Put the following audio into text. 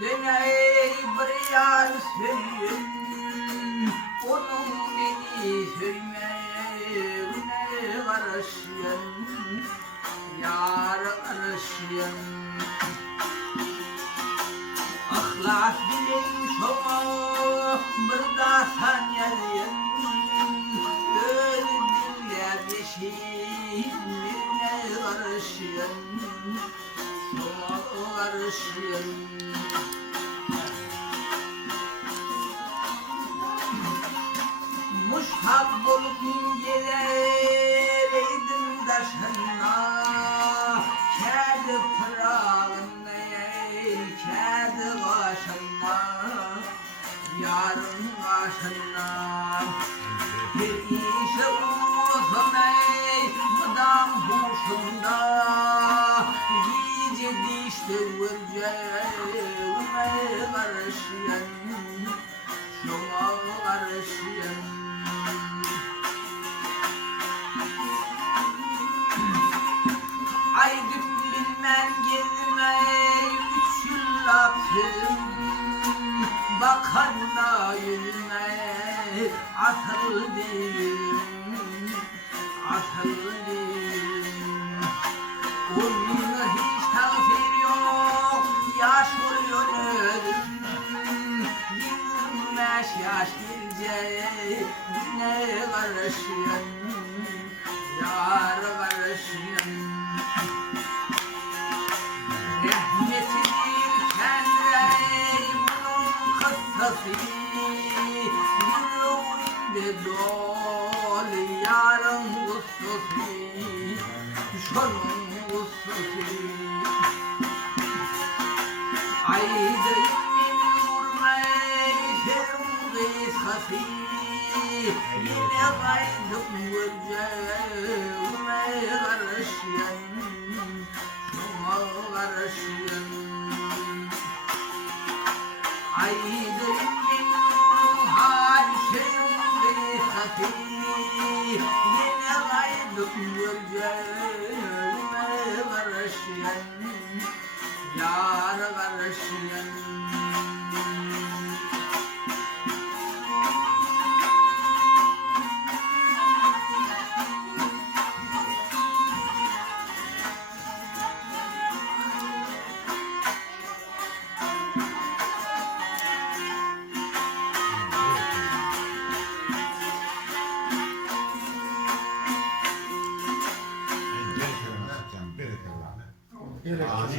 Döney bir yar söyün, onun beni sevmeyene karışın, yar karışın. Ahlat bilin şoma, bir da sen yarayın, öldüler yeşillerine karışın, şoma karışın. Muşhak bulup geleydim daşına, kedi pırağına, kedi başına, yarın başına. Bir işe olsam mıdam hoşumda, iyice dişte vuracağıma karışın, şoma karışın. Aydım bilmem gezmey, 3 yıl yaptım, bakanla yüzüme asıl değilim, asıl değilim. Onunla hiç tavsiye yok, yaş oluyor ölüm, 25 yaş gelecek, yine karışın, yar karışın. Rahmetidir kendine bunun kıssası, yüreğimde dolu yarın kussası, şunun kussası. Aydır min vurmayım kıssası, yine kaydım vuracağıma karışın, karışın. Aydır min harşın kıssası, yine kaydım vuracağıma karışın, yar karışın. Gerek yok.